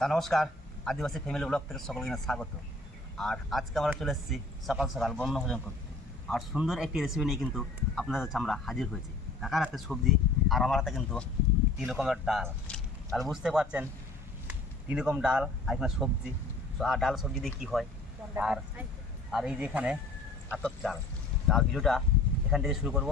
তা নমস্কার, আদিবাসী family blog থেকে সকলকে স্বাগত। আর আজকে আমরা চলে এসেছি সকাল সকাল বন্য ভোজন করতে। আর সুন্দর একটি রেসিপি নিয়ে কিন্তু আপনাদের কাছে আমরা হাজির হয়েছি। কাকার হাতে সবজি আর আমার হাতে কিন্তু তিন রকমের ডাল। তাহলে বুঝতে পারছেন তিন রকম ডাল আর এখানে সবজি। আর ডাল সবজি দিয়ে কী হয়? আর আর এই যে এখানে আতপ চাল। তা ভিডিওটা এখান থেকে শুরু করব।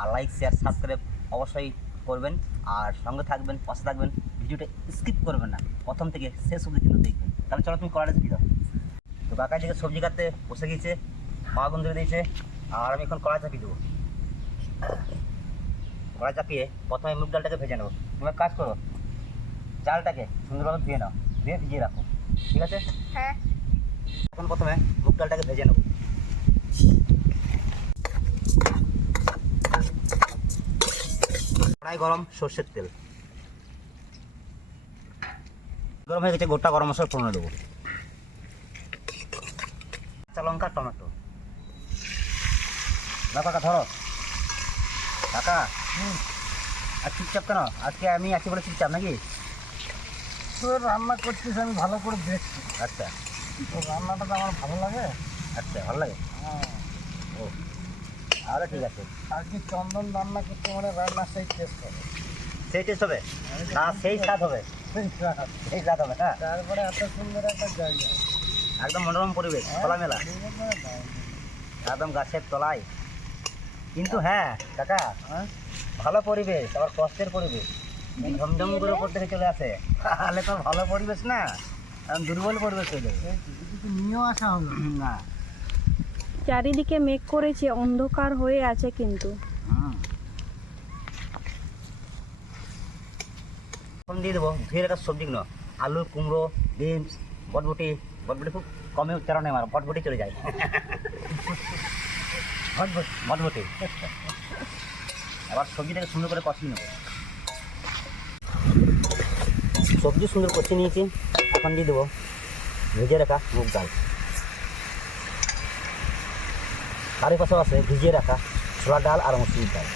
আর লাইক শেয়ার সাবস্ক্রাইব অবশ্যই করবেন। আর সঙ্গে থাকবেন, পাশে থাকবেন। ভিডিওটা স্কিপ করবেন না। প্রথম থেকে শেষ অবধি কিন্তু দেখবেন। তাহলে চলো তুমি কড়াইটা দিয়ে দাও তো কাকা দিকে সবজি কাটতে বসে গিয়েছে মা আগুন ধরে দিয়েছে আর আমি এখন কড়াই চাপিয়ে দেবো। কড়াই চাপিয়ে প্রথমে মুগ ডালটাকে ভেজে নেব। তুমি কাজ করো চালটাকে সুন্দরভাবে ধুয়ে নাও ধুয়ে ভিজিয়ে রাখো। ঠিক আছে? হ্যাঁ। এখন প্রথমে মুগ ডালটাকে ভেজে নেব। কড়াই গরম সর্ষের তেল। গরম হয়ে গেছে গোটা গরম মশলা ফোড়নে দেবো। কাঁচা লঙ্কা টমেটো। না কাকা ধরো। কাকা আর চুপচাপ কেন? আজকে আমি আছি বলে চুপচাপ নাকি? তোর রান্না করছিস আমি ভালো করে দেখছি। আচ্ছা। তোর রান্নাটা তো আমার ভালো লাগে। আচ্ছা ভালো লাগে? হ্যাঁ। ও ঠিক আছে। আজকে চন্দন রান্না করতে মানে রান্না সেই টেস্ট হবে। সেই টেস্ট হবে? না সেই স্বাদ হবে। হ্যাঁ তারপরে এত সুন্দর একটা জায়গা। একদম মনোরম পরিবেশ খোলামেলা। একদম গাছের তলায়। কিন্তু হ্যাঁ কাকা হ্যাঁ? ভালো পরিবেশ আবার কষ্টের পরিবেশ। ঝমঝম করে উপর থেকে চলে আসে। তাহলে তো ভালো পরিবেশ না একদম দুর্বল পরিবেশ হয়ে যাবে। নিয়েও আসা হলো না। চারিদিকে মেঘ করেছে অন্ধকার হয়ে আছে কিন্তু। এখন দিয়ে দেবো। ধুয়ে রাখা সবজিগুলো আলু, কুমড়ো, বিনস, বটবটি। বটবটি খুব কমে উচ্চারণ আমার। বটবটি চলে যায়। বটবটি এবার সবজিটাকে সুন্দর করে কষিয়ে নেব। সবজি সুন্দর কষিয়ে নিয়েছি। এখন দিয়ে দেবো ভেজে রাখা মুগ ডাল। তারই পাশাপাশি ভিজিয়ে রাখা ছোলা ডাল আর মুসুরির ডাল।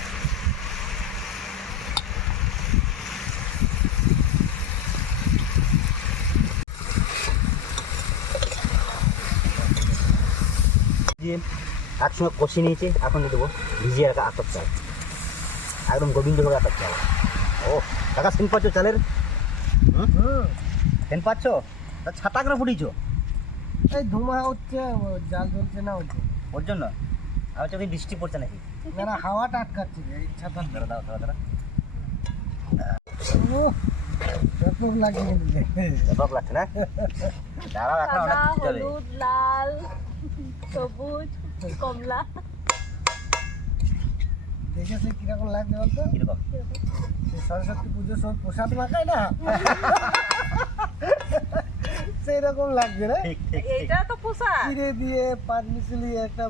দিয়ে একসঙ্গে কষিয়ে নিয়েছি এখন দিয়ে দেবো ভিজিয়ে রাখা আতপ চাল। একদম গোবিন্দ করে আতপ চাল। ও কাকা সেন পাচ্ছ চালের? সেন পাচ্ছ? তা ছাতা করে এই ধুমা হচ্ছে জাল জ্বলছে না হচ্ছে ওর জন্য? আমি চোখে বৃষ্টি পড়ছে নাকি? না না হাওয়াটা আটকাচ্ছে এই ছাতার ধরো দাও ধরো ধরো ব্যাপক লাগে ব্যাপক লাগছে না? দাঁড়াও এখন অনেক কিছু চলে। লাল। সবুজ কমলা। দেখেছে কীরকম লাগছে বলতো? কীরকম? সরস্বতী পুজোর সময় প্রসাদ মাখায় না? সেই রকম লাগছে রে ঠিক ঠিক ঠিক। এটা তো পোষা চিড়ে দিয়ে পাঁচ মিশিয়ে একটা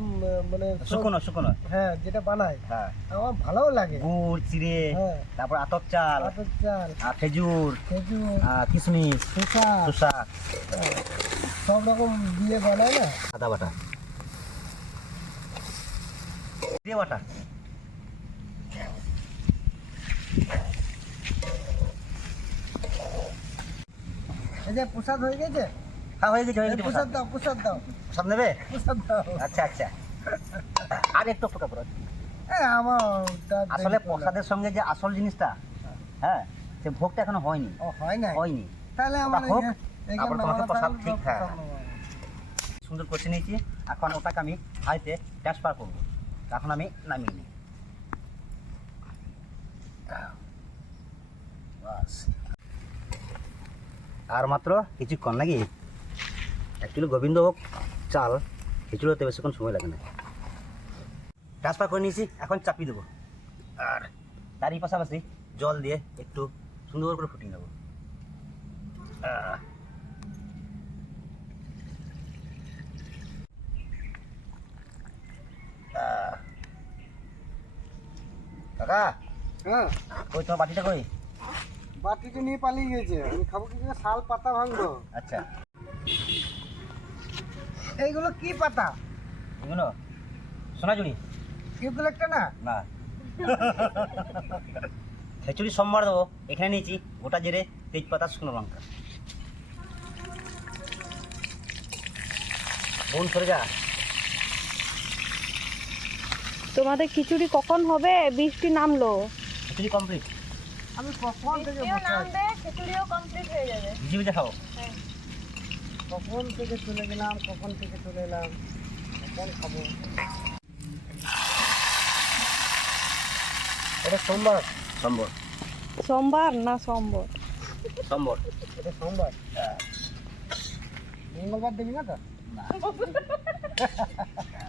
মানে সব- শুকনো শুকনো। হ্যাঁ যেটা বানায়। হ্যাঁ। আমার ভালোও লাগে। গুড় চিড়ে হ্যাঁ। তারপর আতপ চাল পাটের চাল। আর খেজুর খেজুর। আর কিশমিশ শসা। শসা। সব রকম দিয়ে বানায় না? আদা বাটা। বাটা। এই যে প্রসাদ হয়ে গেছে? হ্যাঁ হয়ে গেছে হয়ে গেছে প্রসাদ দাও প্রসাদ দাও। নেবে? প্রসাদ দাও। আচ্ছা আচ্ছা। আর একটু পড়ো আমার আসলে প্রসাদের সঙ্গে যে আসল জিনিসটা হ্যাঁ সে ভোগটা এখনও হয়নি। হয় না হয়নি। তাহলে আমার হোক, তারপর তোমাকে প্রসাদ ঠিক, হ্যাঁ। সুন্দর কষে নিয়েছি। এখন ওটাকে আমি হাইতে ট্রান্সফার করব। এখন আমি নামিয়ে নিই। আর মাত্র কিছুক্ষণ নাকি অ্যাকচুয়ালি গোবিন্দভোগ চাল খিচুড়ি হতে বেশিক্ষণ সময় লাগে না। ট্রান্সফার করে নিয়েছি, এখন চাপিয়ে দেবো। আর তারই পাশাপাশি জল দিয়ে একটু সুন্দর করে ফুটিয়ে নেব। কাকা। হ্যাঁ। নিয়ে পালিয়ে গেছে। শাল পাতা আচ্ছা। এইগুলো কি পাতা? একটা না? না। খেচুড়ি সোমবার দেবো। এখানে নিয়েছি। গোটা জেরে তেজপাতা শুকনো লঙ্কা। বোন সরে যা। তোমাদের খিচুড়ি কখন হবে? বৃষ্টি নামলো। খিচুড়ি কমপ্লিট আমি কখন থেকে আছি খিচুড়িও কমপ্লিট হয়ে যাবে। ভিজে ভিজে কখন থেকে চলে গেলাম কখন থেকে চলে এলাম কখন খাব? এটা সোমবার। সম্বর। সোমবার না সোমবার? সম্বর। এটা সোমবার? মঙ্গলবার দিবি না তো? বাস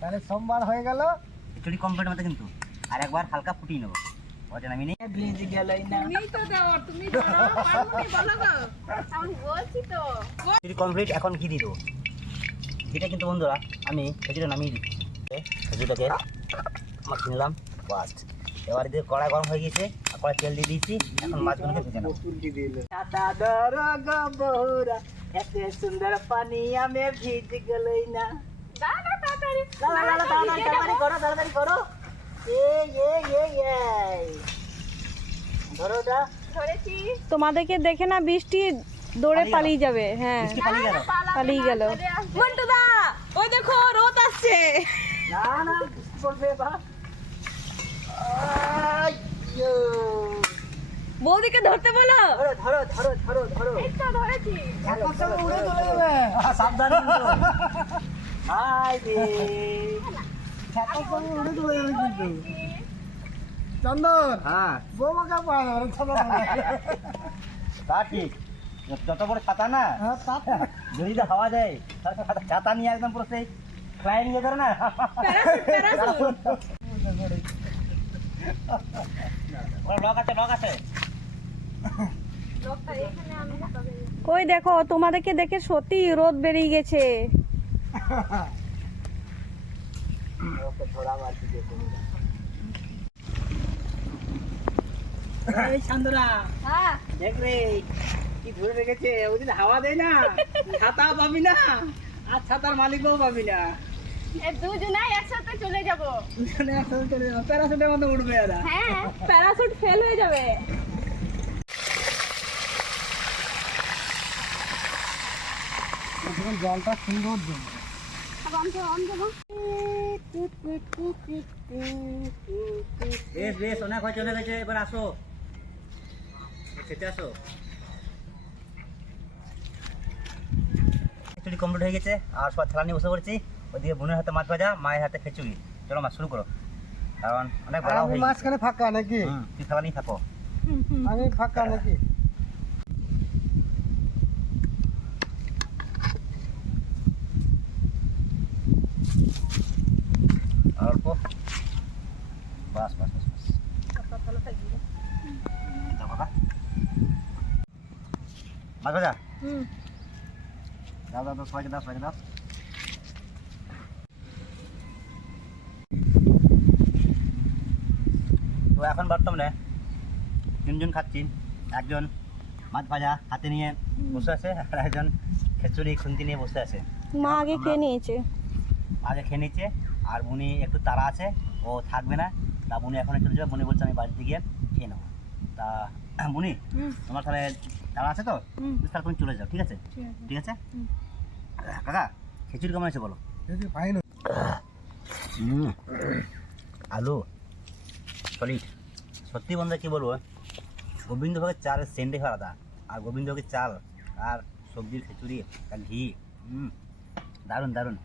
তাহলে সোমবার হয়ে গেল। খিচুড়ি কমপ্লিট মতো কিন্তু। আর একবার হালকা ফুটিয়ে নেব। ওটা নামি নিয়ে ভিজে গেলই না। খিচুড়ি কমপ্লিট এখন ঘি দিয়ে দেবো। ঘিটা কিন্তু বন্ধুরা আমি নামিয়ে দিচ্ছি। আমার কিনলাম এবার দিয়ে কড়া গরম হয়ে গেছে আর কড়াই তেল দিয়ে দিয়েছি। এখন মাছগুলোকে ভেজে নেব। সুন্দর পানিয়া মে ভিজ গেলই না। তাড়াতাড়ি করো তোমাদেরকে দেখে না বৃষ্টি দৌড়ে পালিয়ে যাবে হ্যাঁ। পালিয়ে গেল। ওই দেখো রোদ আসছে। না না। বৌদিকে ধরতে বলো। ধরো ধরো ধরো ধরো ধরো। একর সঙ্গে উড়ে চলে যাবে। আহ, সাবধান। হাই রে। একর সঙ্গে উড়ে চলে যাবে কিন্তু চন্দন হ্যাঁ বৌমাকে পাওয়া যাবে না, তা ঠিক। যত বড় ছাতা না হ্যাঁ। যদি তো হাওয়া দেয় ছাতা- নিয়ে একদম পুরো সেই ইয়ে করে না। লক আছে লক আছে। ওই দেখো তোমাদেরকে দেখে সত্যি রোদ বেরিয়ে গেছে। ওকে ধরা মার দিকে এই চান্দরা দেখ রে কি ধরে রেখেছে? ওদিন হাওয়া দেয় না ছাতা পাবি না আর ছাতার মালিকও পাবি না। দুজনাই একসাথে চলে যাব। দুজনে একসাথে চলে যাব। প্যারাসুটের মতো উঠবে এরা। হ্যাঁ প্যারাসুট ফেল হয়ে যাবে। জলটা সুন্দর জল বেশ বেশ অনেক হয়েছে অনেক হয়েছে এবার আসো। খেতে আসো। খিচুড়ি কমপ্লিট হয়ে গেছে আর সব থালা নিয়ে বসে পড়েছি। ওদিকে বোনের হাতে মাছ ভাজা মায়ের হাতে খিচুড়ি। চলো মাছ শুরু করো। কারণ অনেক আমি মাঝখানে ফাঁকা নাকি? তুই থালা নিয়ে থাকো। আমি ফাঁকা নাকি আর অল্প বাস বাস বাস বাস দাও বাবা। হুম। দাও দাও দাও সবাইকে দাও সবাইকে দাও। তো এখন বর্তমানে তিনজন খাচ্ছি। একজন মাছ ভাজা হাতে নিয়ে বসে আছে আর একজন খিচুড়ি খুন্তি নিয়ে বসে আছে। মা আগে খেয়ে নিয়েছে। আগে খেয়ে নিয়েছে আর বুনি একটু তারা আছে ও থাকবে না। তা বুনি এখন চলে যাবে বুনি বলছে আমি বাড়িতে গিয়ে খেয়ে নেব। তা বুনি হুম। তোমার তাহলে তাড়া আছে তো? তাহলে তুমি চলে যাও ঠিক আছে? ঠিক আছে। কাকা খিচুড়ি কেমন আছে বলো? আলু সলিড। সত্যি বন্ধু কি বলব গোবিন্দভোগের চালের সেন্টে আলাদা আর গোবিন্দভোগের চাল আর সবজির খিচুড়ি আর ঘি হুম। দারুণ দারুণ।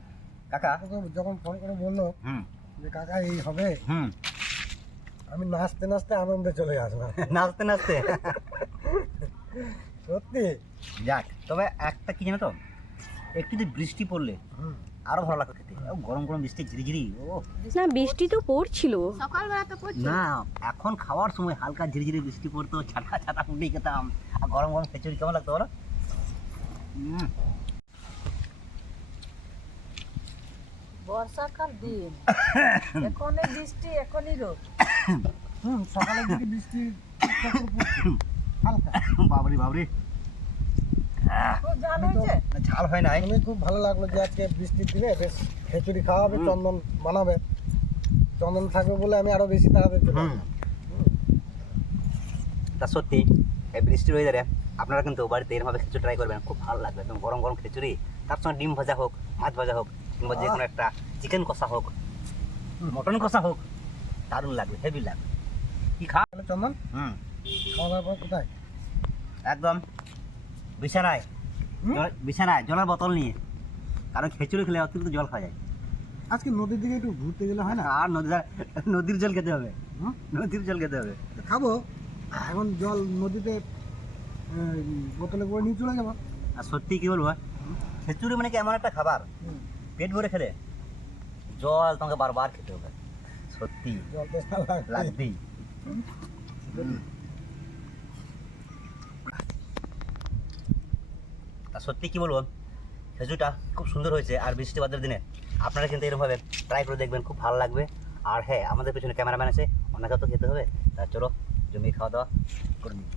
কাকা? যখন ফোন করে বলল হুম। যে কাকা এই হবে? হুম। আমি নাচতে নাচতে আনন্দে চলে আসলাম। নাচতে নাচতে? সত্যি? যাক তবে একটা কি জানো তো? একটু যদি বৃষ্টি পড়লে হুম। আরও ভালো লাগতো খেতে। ও গরম গরম বৃষ্টি ঝিরিঝিরি ও। না বৃষ্টি তো পড়ছিল। সকালবেলা তো পড়ছিল। না এখন খাওয়ার সময় হালকা ঝিরিঝিরি বৃষ্টি পড়তো ছাতা ছাতা ফুটিয়ে খেতাম আর গরম গরম খিচুড়ি কেমন লাগতো বলো? হুম বর্ষাকাল দিন। এখনই বৃষ্টি এখনই রোদ। হুম সকালের দিকে বৃষ্টি। হালকা। বাবরি বাবরি। ঝাল হয় নাই। আমি খুব ভালো লাগল যে আজকে বৃষ্টির দিনে বেশ খিচুড়ি খাওয়াবে চন্দন বানাবে। চন্দন থাকবে বলে আমি আরও বেশি তাড়াতাড়ি। তা সত্যি এই বৃষ্টির ওয়েদারে আপনারা কিন্তু বাড়িতে এরভাবে খিচুড়ি ট্রাই করবেন। খুব ভালো লাগবে একদম গরম গরম খিচুড়ি। তার সঙ্গে ডিম ভাজা হোক মাছ ভাজা হোক কিংবা যে কোনো একটা চিকেন কষা হোক মটন কষা হোক দারুণ লাগবে হেভি লাগবে। কি খা চন্দন? হুম। খাওয়া দাওয়ার পর কোথায়? একদম। বিছানায়। বিছানায় জলের বোতল নিয়ে। কারণ খিচুড়ি খেলে অতিরিক্ত জল খাওয়া যায়। আজকে নদীর দিকে একটু ঘুরতে গেলে হয় না? আর নদীর নদীর জল খেতে হবে? নদীর জল খেতে হবে। খাব। এখন জল নদীতে বোতলে করে নিয়ে চলে যাব। আর সত্যি কি বলব খিচুড়ি মানে কি এমন একটা খাবার? পেট ভরে খেলে? জল তোমাকে বারবার খেতে হবে। সত্যি। লাগবেই। আর সত্যি কি বলব? খেজুরটা খুব সুন্দর হয়েছে আর বৃষ্টিবাদের দিনে। আপনারা কিন্তু এরকমভাবে ট্রাই করে দেখবেন খুব ভালো লাগবে। আর হ্যাঁ আমাদের পেছনে ক্যামেরাম্যান আছে ওনাকেও তো খেতে হবে। তা চলো জমি খাওয়া দাওয়া করে নিই।